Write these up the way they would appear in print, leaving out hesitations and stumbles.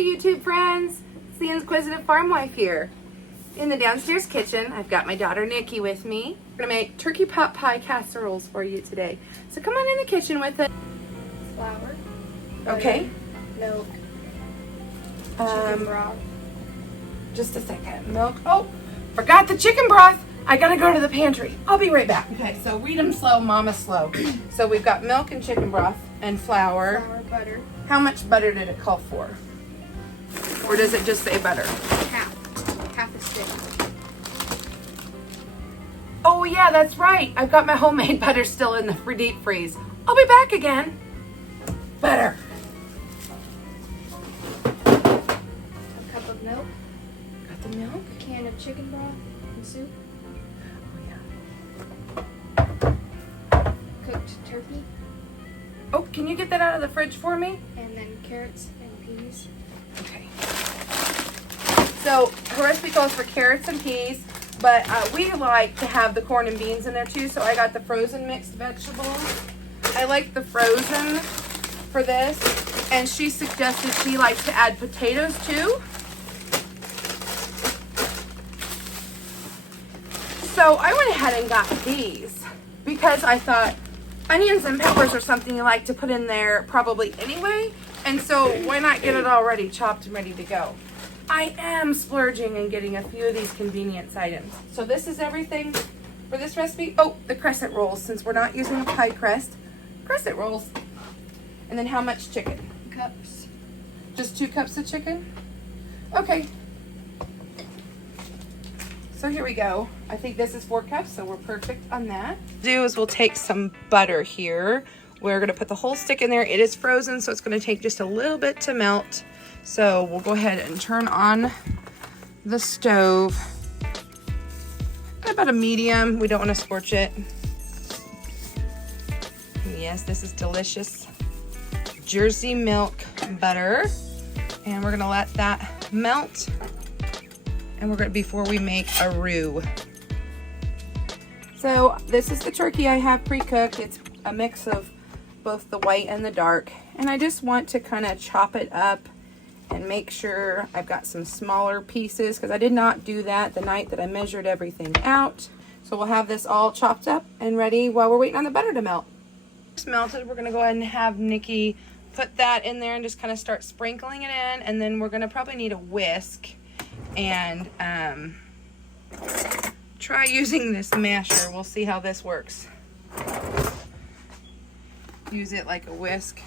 YouTube friends. It's the Inquisitive Farm Wife here. In the downstairs kitchen, I've got my daughter Nikki with me. We're gonna make turkey pot pie casseroles for you today. So come on in the kitchen with it. Flour. Okay. Milk. Chicken broth. Just a second. Milk. Oh, forgot the chicken broth. I gotta go to the pantry. I'll be right back. Okay, so read them slow, mama slow. So we've got milk and chicken broth and flour. Flour, butter. How much butter did it call for? Or does it just say butter? Half a stick. Oh yeah, that's right. I've got my homemade butter still in the deep freeze. I'll be back again. Butter. A cup of milk. Got the milk? A can of chicken broth and soup. Oh yeah. Cooked turkey. Oh, can you get that out of the fridge for me? And then carrots and peas. Okay. So her recipe calls for carrots and peas, but we like to have the corn and beans in there too, so I got the frozen mixed vegetables. I like the frozen for this, and she suggested she likes to add potatoes too. So I went ahead and got these because I thought onions and peppers are something you like to put in there probably anyway, and so why not get it already chopped and ready to go. I am splurging and getting a few of these convenience items. So this is everything for this recipe. Oh, the crescent rolls, since we're not using a pie crust. Crescent rolls. And then how much chicken? Cups. Just 2 cups of chicken? Okay. So here we go. I think this is 4 cups, so we're perfect on that. Do is we'll take some butter here. We're gonna put the whole stick in there. It is frozen, so it's gonna take just a little bit to melt. So we'll go ahead and turn on the stove. About a medium. We don't want to scorch it. Yes, this is delicious Jersey milk butter. And we're gonna let that melt. And we're gonna, before we make a roux. So this is the turkey I have pre-cooked. It's a mix of both the white and the dark. And I just want to kind of chop it up and make sure I've got some smaller pieces, because I did not do that the night that I measured everything out. So we'll have this all chopped up and ready while we're waiting on the butter to melt. It's melted. We're gonna go ahead and have Nikki put that in there and just kind of start sprinkling it in, and then we're gonna probably need a whisk and try using this masher. We'll see how this works. Use it like a whisk.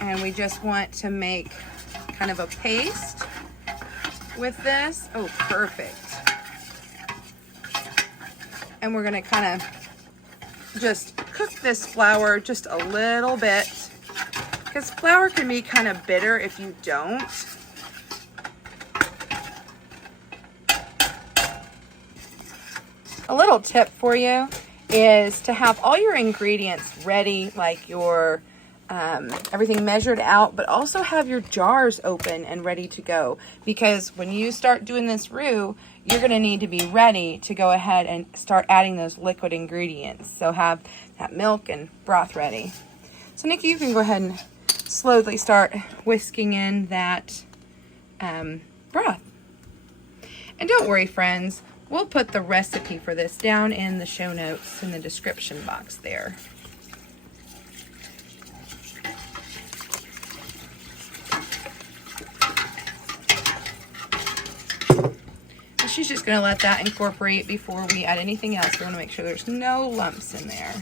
And we just want to make kind of a paste with this. Oh, perfect. And we're gonna kind of just cook this flour just a little bit, because flour can be kind of bitter if you don't. A little tip for you is to have all your ingredients ready, like your everything measured out, but also have your jars open and ready to go, because when you start doing this roux, you're going to need to be ready to go ahead and start adding those liquid ingredients. So have that milk and broth ready. So Nikki, you can go ahead and slowly start whisking in that broth. And don't worry, friends, we'll put the recipe for this down in the show notes in the description box there. She's just going to let that incorporate before we add anything else. We want to make sure there's no lumps in there.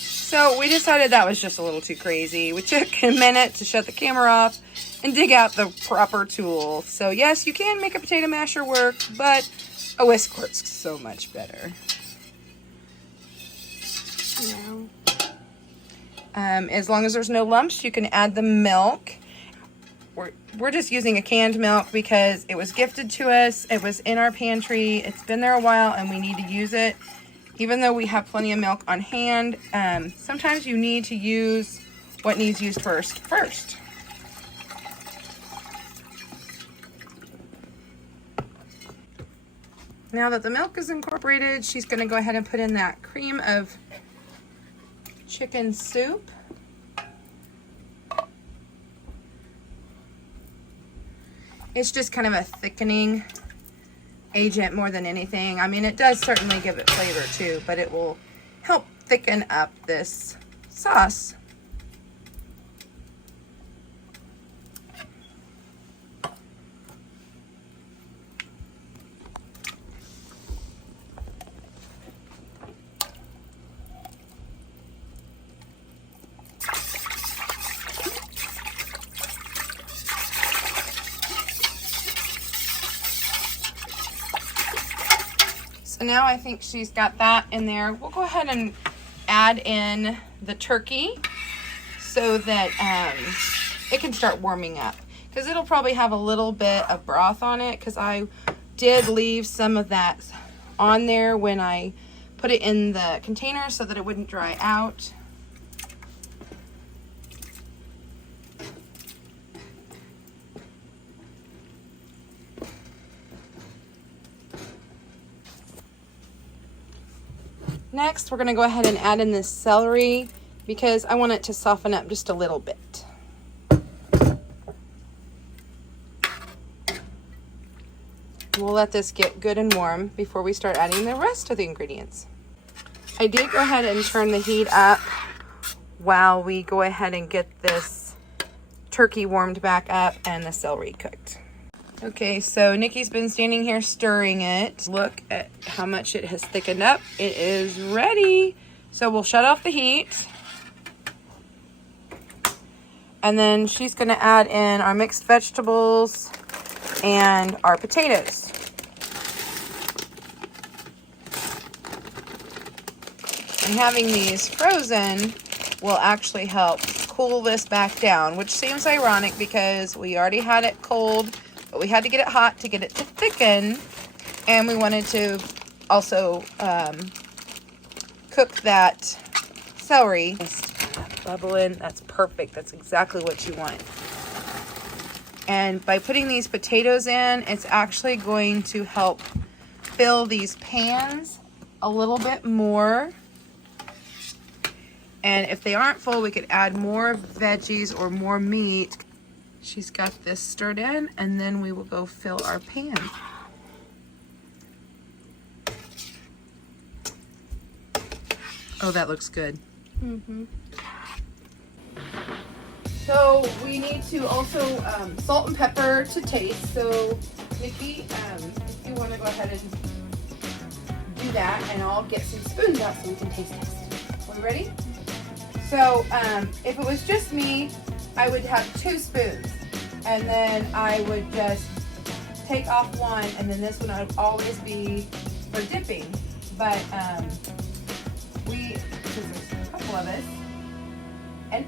So we decided that was just a little too crazy. We took a minute to shut the camera off and dig out the proper tool. So yes, you can make a potato masher work, but a whisk works so much better. Now, as long as there's no lumps, you can add the milk. We're just using a canned milk because it was gifted to us. It was in our pantry. It's been there a while and we need to use it. Even though we have plenty of milk on hand, sometimes you need to use what needs used first. Now that the milk is incorporated, she's going to go ahead and put in that cream of chicken soup. It's just kind of a thickening agent more than anything. I mean, it does certainly give it flavor too, but it will help thicken up this sauce. So now I think she's got that in there. We'll go ahead and add in the turkey so that it can start warming up, because it'll probably have a little bit of broth on it, because I did leave some of that on there when I put it in the container so that it wouldn't dry out. Next, we're going to go ahead and add in this celery because I want it to soften up just a little bit. We'll let this get good and warm before we start adding the rest of the ingredients. I did go ahead and turn the heat up while we go ahead and get this turkey warmed back up and the celery cooked. Okay, so Nikki's been standing here stirring it. Look at how much it has thickened up. It is ready. So we'll shut off the heat. And then she's gonna add in our mixed vegetables and our potatoes. And having these frozen will actually help cool this back down, which seems ironic because we already had it cold, but we had to get it hot to get it to thicken, and we wanted to also cook that celery. Just bubble in. That's perfect. That's exactly what you want. And by putting these potatoes in, it's actually going to help fill these pans a little bit more. And if they aren't full, we could add more veggies or more meat. She's got this stirred in, and then we will go fill our pan. Oh, that looks good. Mm-hmm. So we need to also salt and pepper to taste. So Nikki, if you want to go ahead and do that, and I'll get some spoons out so we can taste test. Are we ready? So if it was just me, I would have 2 spoons, and then I would just take off one, and then this one would always be for dipping. But because there's a couple of us, and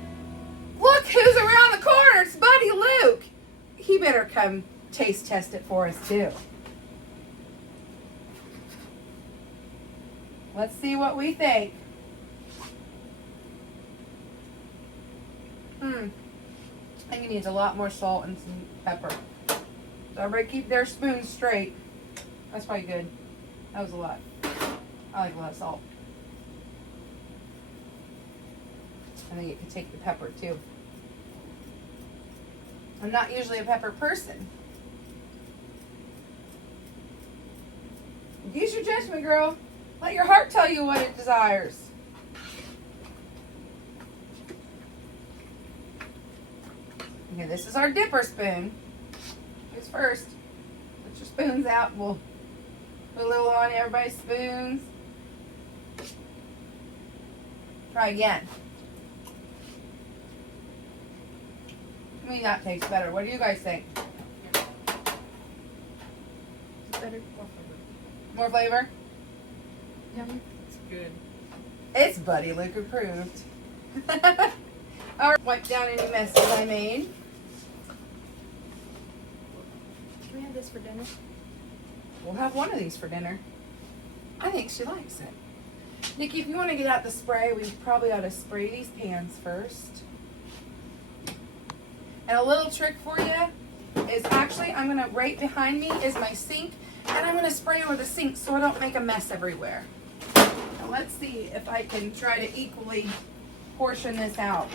look who's around the corner! It's Buddy Luke. He better come taste test it for us too. Let's see what we think. I think it needs a lot more salt and some pepper. So everybody keep their spoons straight. That's probably good. That was a lot. I like a lot of salt. I think it could take the pepper too. I'm not usually a pepper person. Use your judgment, girl. Let your heart tell you what it desires. Okay, this is our dipper spoon. Who's first? Put your spoons out. We'll put a little on everybody's spoons. Try again. To me, that tastes better. What do you guys think? Better. More flavor? Yum. It's good. It's Buddy Luke approved. All right, wipe down any messes I made. Can we have this for dinner? We'll have one of these for dinner. I think she likes it. Nikki, if you want to get out the spray, we probably ought to spray these pans first. And a little trick for you is actually, right behind me is my sink. And I'm going to spray over the sink so I don't make a mess everywhere. Now let's see if I can try to equally portion this out.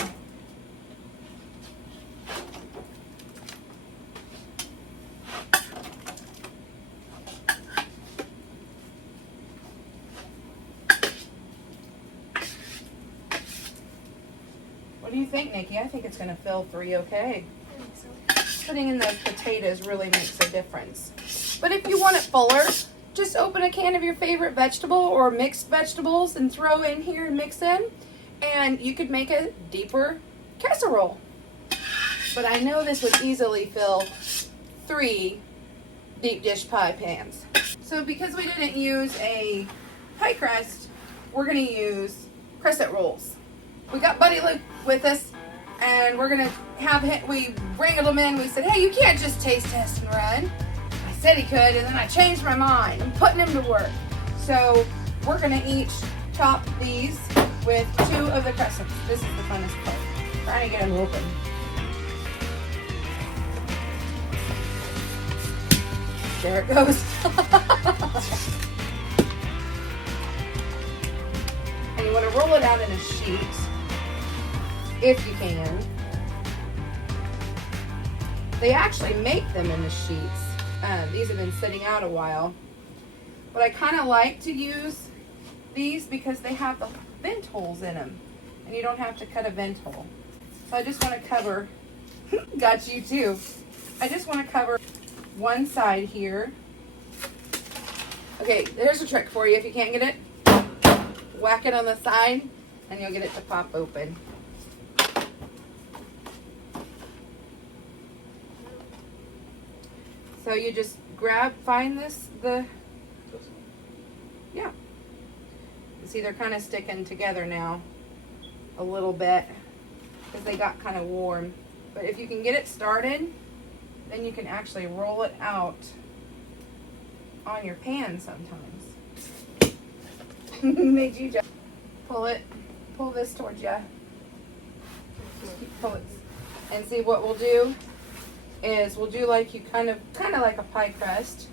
What do you think, Nikki? I think it's going to fill 3 okay. I think so. Putting in those potatoes really makes a difference. But if you want it fuller, just open a can of your favorite vegetable or mixed vegetables and throw in here and mix in. And you could make a deeper casserole. But I know this would easily fill 3 deep dish pie pans. So because we didn't use a pie crust, we're going to use crescent rolls. We got Buddy Luke with us, and we're going to have him, we wrangled him in. We said, hey, you can't just taste test and run. I said he could, and then I changed my mind. I'm putting him to work. So we're going to each top these with 2 of the crescents. This is the funnest part. Trying to get them open. There it goes. And you want to roll it out in a sheet, if you can. They actually make them in the sheets. These have been sitting out a while. But I kind of like to use these because they have the vent holes in them. And you don't have to cut a vent hole. So I just want to cover, got you too. I just want to cover one side here. Okay, there's a trick for you. If you can't get it, whack it on the side and you'll get it to pop open. So you just find this, yeah. You see they're kind of sticking together now a little bit because they got kind of warm. But if you can get it started, then you can actually roll it out on your pan sometimes. Made you just pull this towards you. Just keep pull it. And see what we'll do is we'll do like you kind of like a pie crust,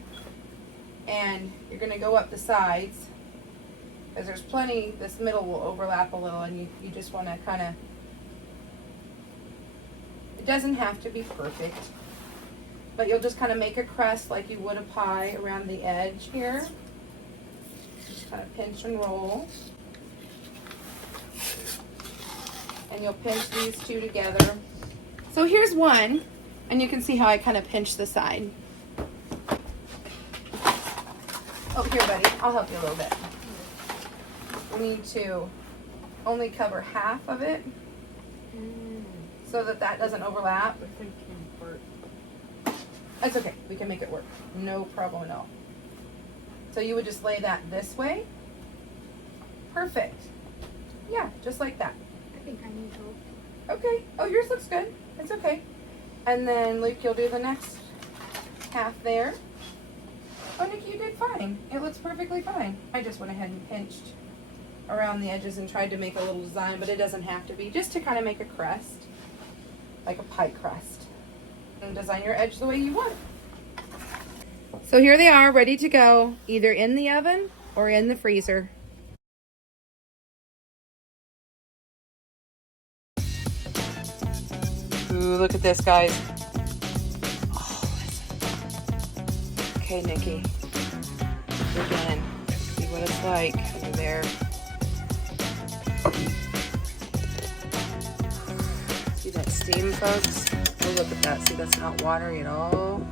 and you're gonna go up the sides because there's plenty. This middle will overlap a little, and you just want to kind of. It doesn't have to be perfect, but you'll just kind of make a crust like you would a pie around the edge here. Just kind of pinch and roll. And you'll pinch these 2 together. So here's one, and you can see how I kind of pinch the side. Oh, here, buddy, I'll help you a little bit. We need to only cover half of it so that doesn't overlap. That's okay. We can make it work. No problem at all. So you would just lay that this way. Perfect. Yeah, just like that. I think I need help. Okay. Oh, yours looks good. It's okay. And then Luke, you'll do the next half there. Oh, Nikki, you did fine. It looks perfectly fine. I just went ahead and pinched around the edges and tried to make a little design, but it doesn't have to be. Just to kind of make a crust, like a pie crust. And design your edge the way you want. So here they are, ready to go, either in the oven or in the freezer. Ooh, look at this, guys. Oh, listen. Okay, Nikki. Again, see what it's like over there. See that steam, folks? Oh, look at that. See, that's not watery at all.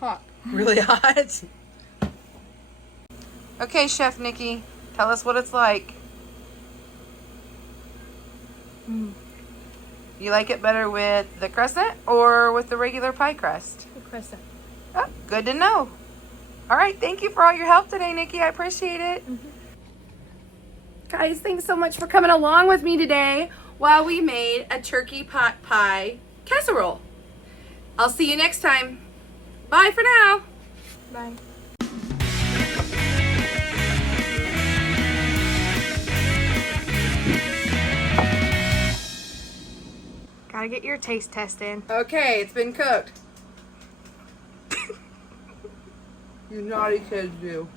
Hot. Really hot? Okay, Chef Nikki, tell us what it's like. You like it better with the crescent or with the regular pie crust? The crescent. Oh, good to know. All right, thank you for all your help today, Nikki. I appreciate it. Guys, thanks so much for coming along with me today while we made a turkey pot pie casserole. I'll see you next time. Bye for now. Bye. Gotta get your taste test in. Okay, it's been cooked. You naughty kids, you.